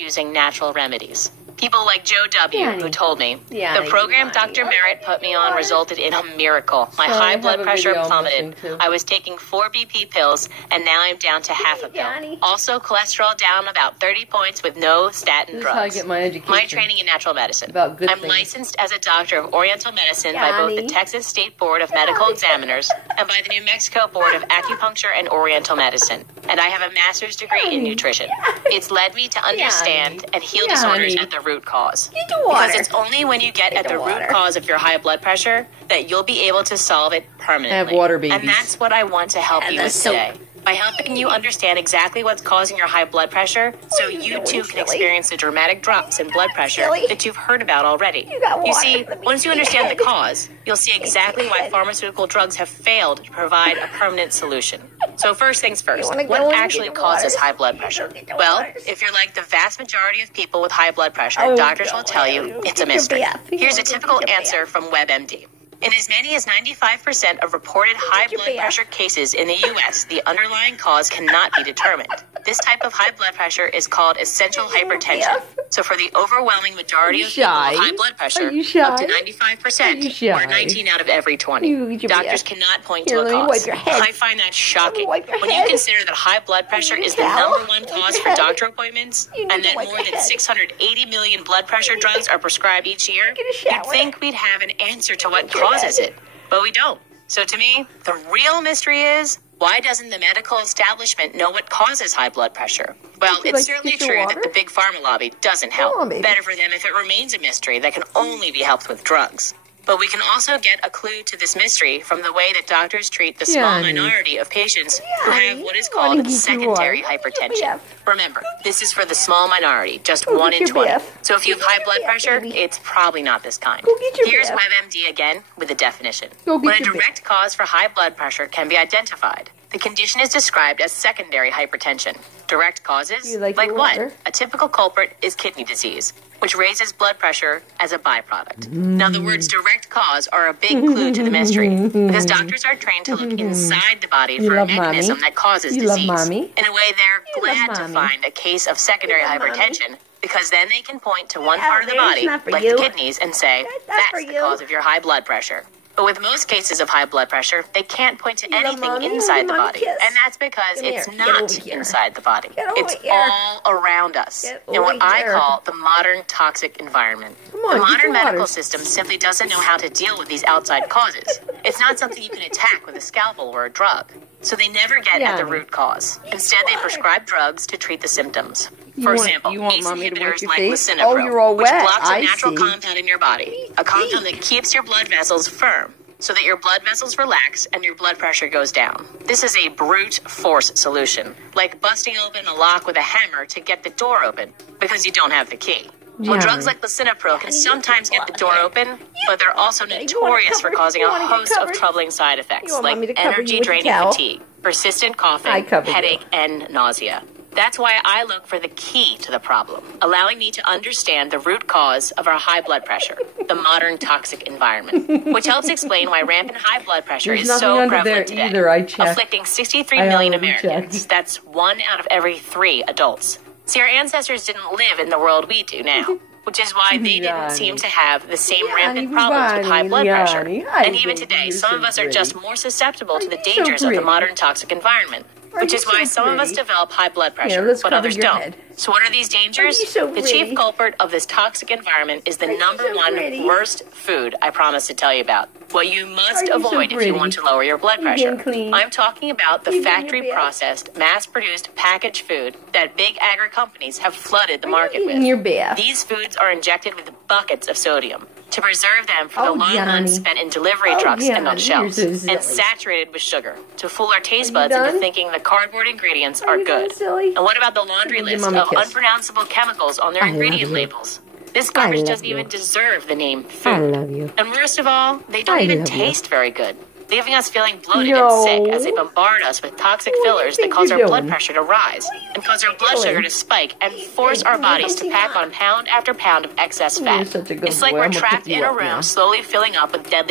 using natural remedies. People like Joe W., who told me, the program Dr. Merritt put me on resulted in a miracle. My high blood pressure plummeted. I was taking 4 BP pills, and now I'm down to half a pill. Also, cholesterol down about 30 points with no statin drugs. This is how I get my education. My training in natural medicine. I'm licensed as a doctor of Oriental Medicine by both the Texas State Board of Medical Examiners and by the New Mexico Board of Acupuncture and Oriental Medicine. And I have a master's degree in nutrition. It's led me to understand and heal disorders at the root cause. Because it's only when you get at the root cause of your high blood pressure that you'll be able to solve it permanently. I have water babies. And that's what I want to help you with today. By helping you understand exactly what's causing your high blood pressure, so you too can experience the dramatic drops in blood pressure that you've heard about already. You see, once you understand the cause, you'll see exactly why pharmaceutical drugs have failed to provide a permanent solution. So first things first, what actually causes high blood pressure? Well, if you're like the vast majority of people with high blood pressure, doctors will tell you it's a mystery. Here's a typical answer from WebMD. In as many as 95% of reported high blood pressure cases in the U.S., the underlying cause cannot be determined. This type of high blood pressure is called essential hypertension. So for the overwhelming majority of people with high blood pressure, up to 95%, or 19 out of every 20, doctors cannot point to a cause. I find that shocking. When you consider that high blood pressure is the #1 cause for doctor appointments, and that more than 680 million blood pressure drugs are prescribed each year, you'd think we'd have an answer to what causes it. But we don't. So to me, the real mystery is, why doesn't the medical establishment know what causes high blood pressure? Well, it's certainly true that the big pharma lobby doesn't help. Better for them if it remains a mystery that can only be helped with drugs. But we can also get a clue to this mystery from the way that doctors treat the small minority of patients who have what is called secondary hypertension. Remember, this is for the small minority, just 1 in 20. So if you have high blood pressure, it's probably not this kind. Here's WebMD again with the definition. When a direct cause for high blood pressure can be identified, the condition is described as secondary hypertension. Direct causes? Like what? A typical culprit is kidney disease, which raises blood pressure as a byproduct. Now, the words direct cause are a big clue to the mystery, because doctors are trained to look inside the body for a mechanism that causes disease. In a way, they're glad to find a case of secondary hypertension, because then they can point to one part of the body, like the kidneys, and say, that's the cause of your high blood pressure. But with most cases of high blood pressure, they can't point to anything inside the body. And that's because it's not inside the body. It's all around us in what I call the modern toxic environment. The modern medical system simply doesn't know how to deal with these outside causes. It's not something you can attack with a scalpel or a drug. So they never get at the root cause. Instead, they prescribe drugs to treat the symptoms. For example, ACE inhibitors like lisinopril, which blocks a natural compound in your body, a compound that keeps your blood vessels firm, so that your blood vessels relax and your blood pressure goes down. This is a brute force solution, like busting open a lock with a hammer to get the door open, because you don't have the key. Well, drugs like lisinopril can sometimes get the door open, but they're also notorious for causing a host of troubling side effects, like energy-draining fatigue, persistent coughing, headache, and nausea. That's why I look for the key to the problem, allowing me to understand the root cause of our high blood pressure, the modern toxic environment, which helps explain why rampant high blood pressure is so prevalent today, afflicting 63 million Americans. That's 1 out of every 3 adults. See, our ancestors didn't live in the world we do now, which is why they didn't seem to have the same rampant problems with high blood pressure. And even today, some of us are just more susceptible to the dangers of the modern toxic environment, which is why some of us develop high blood pressure, but others don't. So what are these dangers? The chief culprit of this toxic environment is the #1 worst food I promised to tell you about. What you must avoid if you want to lower your blood pressure. I'm talking about the factory-processed, mass-produced packaged food that big agri-companies have flooded the market with. These foods are injected with buckets of sodium to preserve them for the long months spent in delivery trucks and on shelves, and saturated with sugar to fool our taste buds into thinking the cardboard ingredients are good. And what about the laundry list of unpronounceable chemicals on their ingredient labels? This garbage doesn't even deserve the name food. And worst of all, they don't even taste very good, leaving us feeling bloated and sick as they bombard us with toxic fillers that cause our blood pressure to rise and cause our blood sugar to spike and force our bodies to pack on pound after pound of excess fat. It's like we're trapped in a room slowly filling up with deadly